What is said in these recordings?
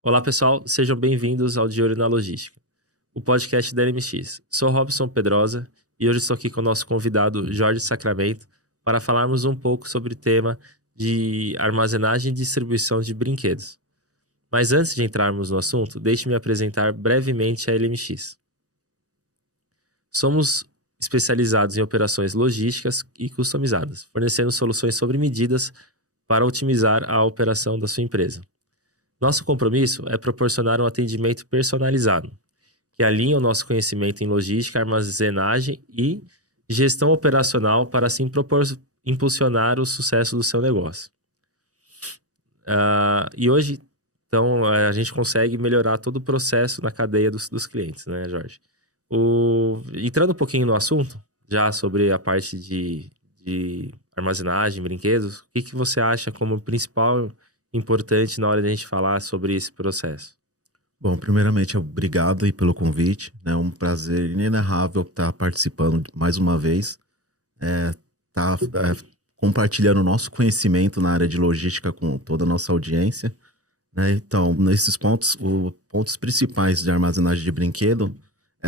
Olá pessoal, sejam bem-vindos ao De Olho na Logística, o podcast da LMX. Sou Robson Pedrosa e hoje estou aqui com o nosso convidado Jorge Sacramento para falarmos um pouco sobre o tema de armazenagem e distribuição de brinquedos. Mas antes de entrarmos no assunto, deixe-me apresentar brevemente a LMX. Somos especializados em operações logísticas e customizadas, fornecendo soluções sobre medidas para otimizar a operação da sua empresa. Nosso compromisso é proporcionar um atendimento personalizado, que alinha o nosso conhecimento em logística, armazenagem e gestão operacional para assim impulsionar o sucesso do seu negócio. E hoje, então, a gente consegue melhorar todo o processo na cadeia dos clientes, né, Jorge? Entrando um pouquinho no assunto, já sobre a parte de armazenagem, brinquedos, o que você acha como principal importante na hora de a gente falar sobre esse processo? Bom, primeiramente, obrigado aí pelo convite. É um prazer inenarrável estar participando mais uma vez, estar compartilhando o nosso conhecimento na área de logística com toda a nossa audiência, né? Então, nesses pontos, os pontos principais de armazenagem de brinquedo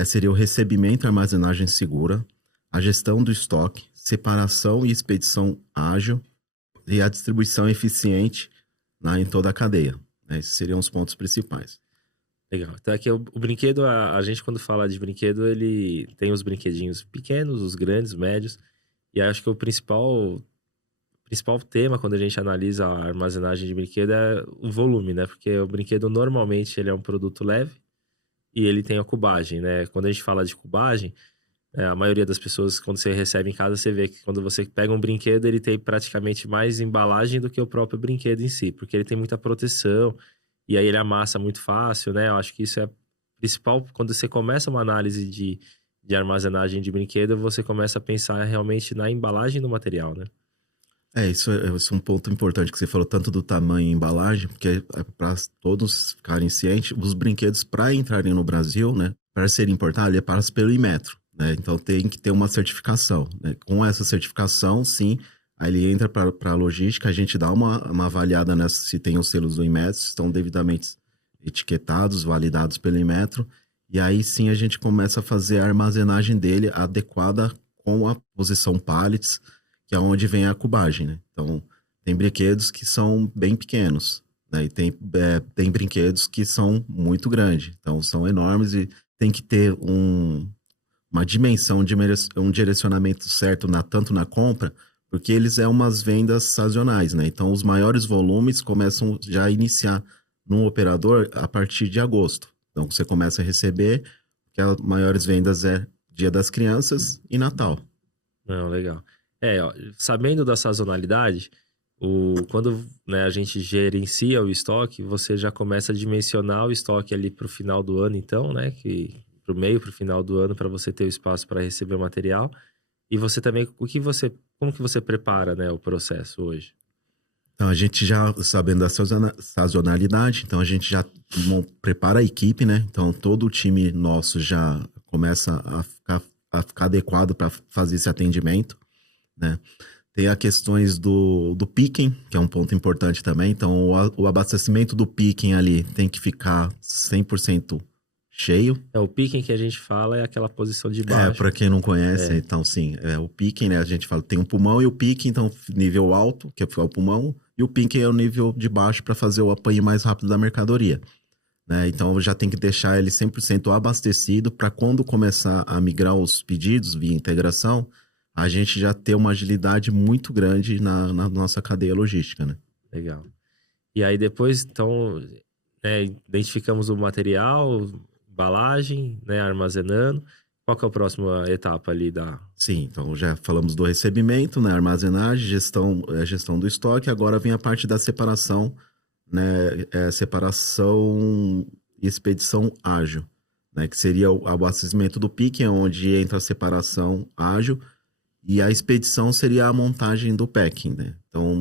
seria o recebimento e armazenagem segura, a gestão do estoque, separação e expedição ágil e a distribuição eficiente, né, em toda a cadeia. Esses seriam os pontos principais. Legal. Então aqui o brinquedo, a gente quando fala de brinquedo, ele tem os brinquedinhos pequenos, os grandes, médios. E acho que o principal tema quando a gente analisa a armazenagem de brinquedo é o volume, né? Porque o brinquedo normalmente ele é um produto leve e ele tem a cubagem, né? Quando a gente fala de cubagem, a maioria das pessoas, quando você recebe em casa, você vê que quando você pega um brinquedo, ele tem praticamente mais embalagem do que o próprio brinquedo em si, porque ele tem muita proteção. E aí ele amassa muito fácil, né? Eu acho que isso é principal. Quando você começa uma análise de armazenagem de brinquedo, você começa a pensar realmente na embalagem do material, né? Isso é um ponto importante que você falou, tanto do tamanho e embalagem, porque para todos ficarem cientes, os brinquedos, para entrarem no Brasil, né, para serem importados, ele passa pelo Inmetro, né? Então tem que ter uma certificação, né? Com essa certificação, sim, aí ele entra para a logística, a gente dá uma avaliada nessa, se tem os selos do Inmetro, se estão devidamente etiquetados, validados pelo Inmetro, e aí sim a gente começa a fazer a armazenagem dele adequada com a posição pallets, que é onde vem a cubagem, né? Então, tem brinquedos que são bem pequenos, né? E tem brinquedos que são muito grandes, então são enormes e tem que ter uma dimensão, um direcionamento certo, tanto na compra, porque eles umas vendas sazonais, né? Então, os maiores volumes começam já a iniciar no operador a partir de agosto. Então, você começa a receber, que as maiores vendas é Dia das Crianças e Natal. Não, legal. Ó, sabendo da sazonalidade, quando, né, a gente gerencia o estoque, você já começa a dimensionar o estoque ali para o final do ano, então, né? Para o meio, para o final do ano, para você ter o espaço para receber o material. E você também, como que você prepara, né, o processo hoje? Então, a gente já, sabendo da sazonalidade, então a gente já prepara a equipe, né? Então, todo o time nosso já começa a ficar adequado para fazer esse atendimento, né? Tem as questões do picking, que é um ponto importante também. Então, o abastecimento do picking ali tem que ficar 100% cheio. O picking que a gente fala é aquela posição de baixo. Para quem não conhece, então sim, o picking, né? A gente fala, tem um pulmão e o picking, então nível alto, que é o pulmão, e o picking é o nível de baixo para fazer o apanho mais rápido da mercadoria, né? Então já tem que deixar ele 100% abastecido para quando começar a migrar os pedidos via integração, a gente já ter uma agilidade muito grande na nossa cadeia logística, né? Legal. E aí depois, então, né, identificamos o material, embalagem, né, armazenando. Qual que é a próxima etapa ali da... Sim, então já falamos do recebimento, né, armazenagem, gestão do estoque, agora vem a parte da separação, né, separação e expedição ágil, né, que seria o abastecimento do picking, onde entra a separação ágil, e a expedição seria a montagem do packing, né? Então,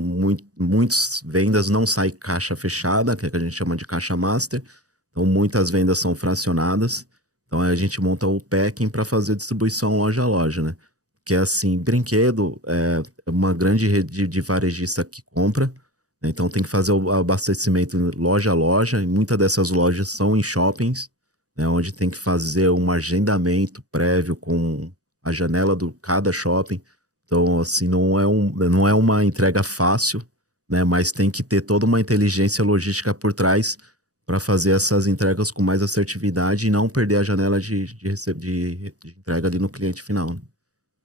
muitas vendas não saem caixa fechada, que é que a gente chama de caixa master. Então, muitas vendas são fracionadas. Então, a gente monta o packing para fazer distribuição loja a loja, né? Que é assim, brinquedo é uma grande rede de varejista que compra, né? Então tem que fazer o abastecimento loja a loja, e muitas dessas lojas são em shoppings, né? Onde tem que fazer um agendamento prévio com a janela do cada shopping. Então, assim, não é uma entrega fácil, né? Mas tem que ter toda uma inteligência logística por trás para fazer essas entregas com mais assertividade e não perder a janela de entrega ali no cliente final, né?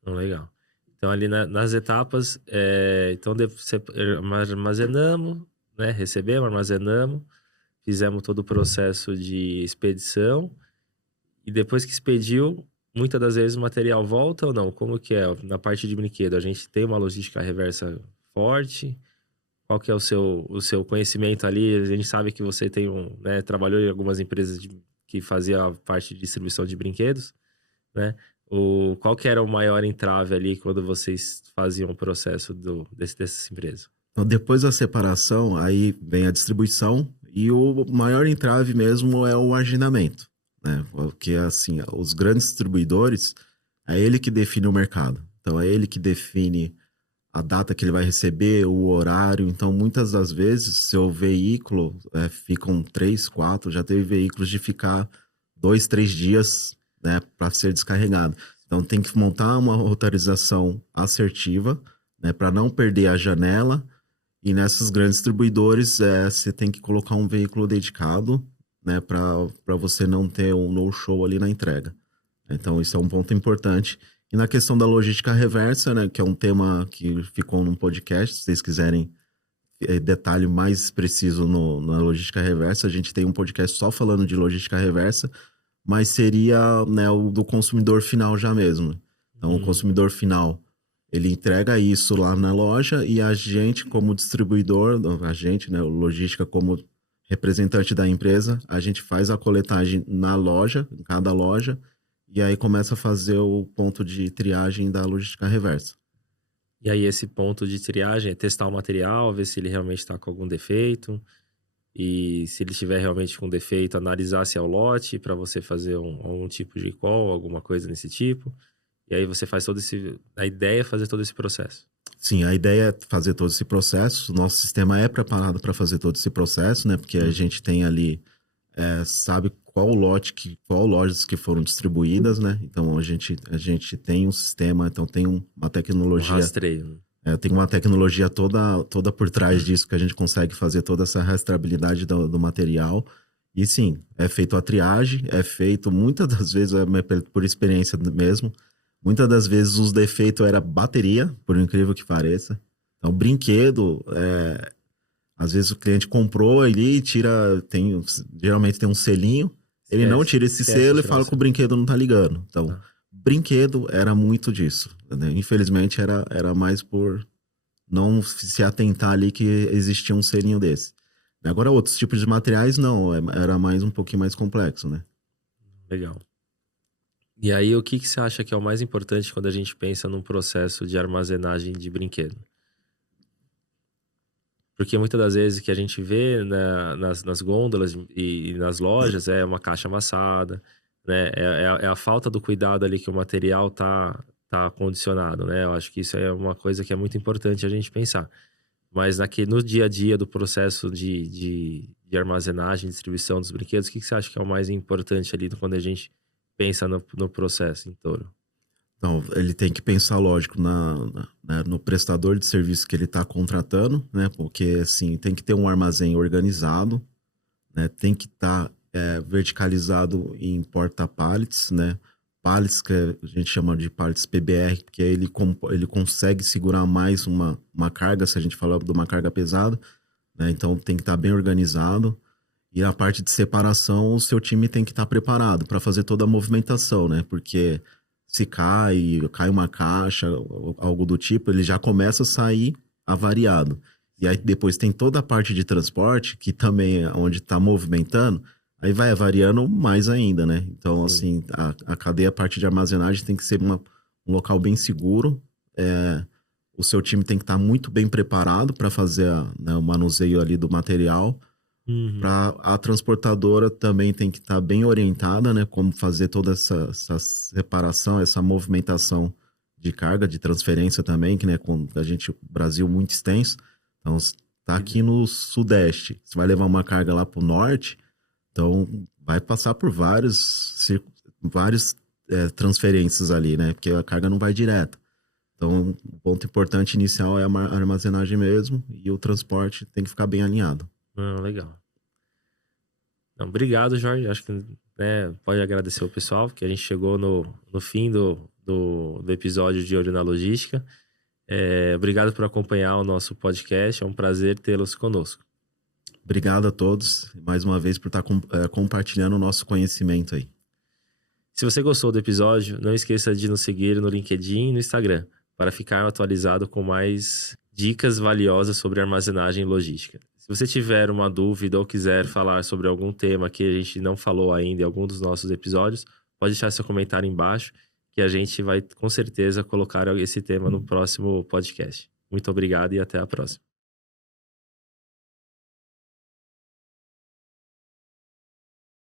Legal. Então, ali nas etapas, então armazenamos, né? Recebemos, armazenamos, fizemos todo o processo de expedição e depois que expediu, muitas das vezes o material volta ou não? Como que é? Na parte de brinquedo, a gente tem uma logística reversa forte? Qual que é o seu conhecimento ali? A gente sabe que você tem né, trabalhou em algumas empresas que fazia a parte de distribuição de brinquedos, né? Qual que era o maior entrave ali quando vocês faziam o processo dessas empresas? Então, depois da separação, aí vem a distribuição e o maior entrave mesmo é o agendamento, né? Porque, assim, os grandes distribuidores, é ele que define o mercado. Então, é ele que define a data que ele vai receber, o horário. Então, muitas das vezes, seu veículo ficam 3, 4, já teve veículos de ficar 2, 3 dias, né, para ser descarregado. Então, tem que montar uma roteirização assertiva, né, para não perder a janela. E nesses grandes distribuidores, você tem que colocar um veículo dedicado, né, para você não ter um no-show ali na entrega. Então, isso é um ponto importante. E na questão da logística reversa, né, que é um tema que ficou num podcast, se vocês quiserem detalhe mais preciso na logística reversa, a gente tem um podcast só falando de logística reversa, mas seria, né, o do consumidor final já mesmo. Então, o consumidor final, ele entrega isso lá na loja e a gente, como distribuidor, a gente, né, o logística como representante da empresa, a gente faz a coletagem na loja, em cada loja, e aí começa a fazer o ponto de triagem da logística reversa. E aí esse ponto de triagem é testar o material, ver se ele realmente está com algum defeito. E se ele estiver realmente com defeito, analisar se é o lote para você fazer algum tipo de recall, alguma coisa desse tipo. E aí você faz a ideia é fazer todo esse processo. Sim, a ideia é fazer todo esse processo. O nosso sistema é preparado para fazer todo esse processo, né? Porque a gente tem ali, sabe qual lojas que foram distribuídas, né? Então a gente tem um sistema, então tem uma tecnologia. Um rastreio. Tem uma tecnologia toda por trás disso que a gente consegue fazer toda essa rastreabilidade do material. E sim, é feito a triagem, é feito muitas das vezes, por experiência mesmo, muitas das vezes os defeitos era bateria, por incrível que pareça. Então, brinquedo, às vezes o cliente comprou ali e geralmente tem um selinho, ele não tira esse selo e fala que o brinquedo não tá ligando. Então, brinquedo era muito disso, né? Infelizmente era mais por não se atentar ali que existia um selinho desse. Agora outros tipos de materiais não, era um pouquinho mais complexo, né? Legal. E aí o que você acha que é o mais importante quando a gente pensa num processo de armazenagem de brinquedo? Porque muitas das vezes que a gente vê nas gôndolas e nas lojas é uma caixa amassada, né? É a falta do cuidado ali que o material tá condicionado, né? Eu acho que isso é uma coisa que é muito importante a gente pensar. Mas no dia a dia do processo de armazenagem, distribuição dos brinquedos, o que você acha que é o mais importante ali quando a gente pensa no processo em Toro? Então, ele tem que pensar, lógico, no prestador de serviço que ele está contratando, né? Porque, assim, tem que ter um armazém organizado, né? Tem que estar verticalizado em porta-pallets, né? Pallets que a gente chama de pallets PBR, porque ele consegue segurar mais uma carga, se a gente falar de uma carga pesada, né? Então, tem que estar bem organizado. E a parte de separação, o seu time tem que estar preparado para fazer toda a movimentação, né? Porque se cai uma caixa, algo do tipo, ele já começa a sair avariado. E aí depois tem toda a parte de transporte, que também é onde está movimentando, aí vai avariando mais ainda, né? Então, assim, a cadeia, a parte de armazenagem tem que ser um local bem seguro. O seu time tem que estar muito bem preparado para fazer o manuseio ali do material. A transportadora também tem que estar bem orientada, né? Como fazer toda essa separação, essa movimentação de carga, de transferência também, que, né, com o Brasil muito extenso. Então, tá aqui no Sudeste, você vai levar uma carga lá pro Norte, então vai passar por várias transferências ali, né? Porque a carga não vai direto. Então, o ponto importante inicial é a armazenagem mesmo e o transporte tem que ficar bem alinhado. Legal. Não, obrigado, Jorge. Acho que pode agradecer o pessoal, porque a gente chegou no fim do episódio de Olho na Logística. Obrigado por acompanhar o nosso podcast. É um prazer tê-los conosco. Obrigado a todos, mais uma vez, por estar compartilhando o nosso conhecimento aí. Se você gostou do episódio, não esqueça de nos seguir no LinkedIn e no Instagram, para ficar atualizado com mais dicas valiosas sobre armazenagem e logística. Se você tiver uma dúvida ou quiser falar sobre algum tema que a gente não falou ainda em algum dos nossos episódios, pode deixar seu comentário embaixo, que a gente vai, com certeza, colocar esse tema no próximo podcast. Muito obrigado e até a próxima.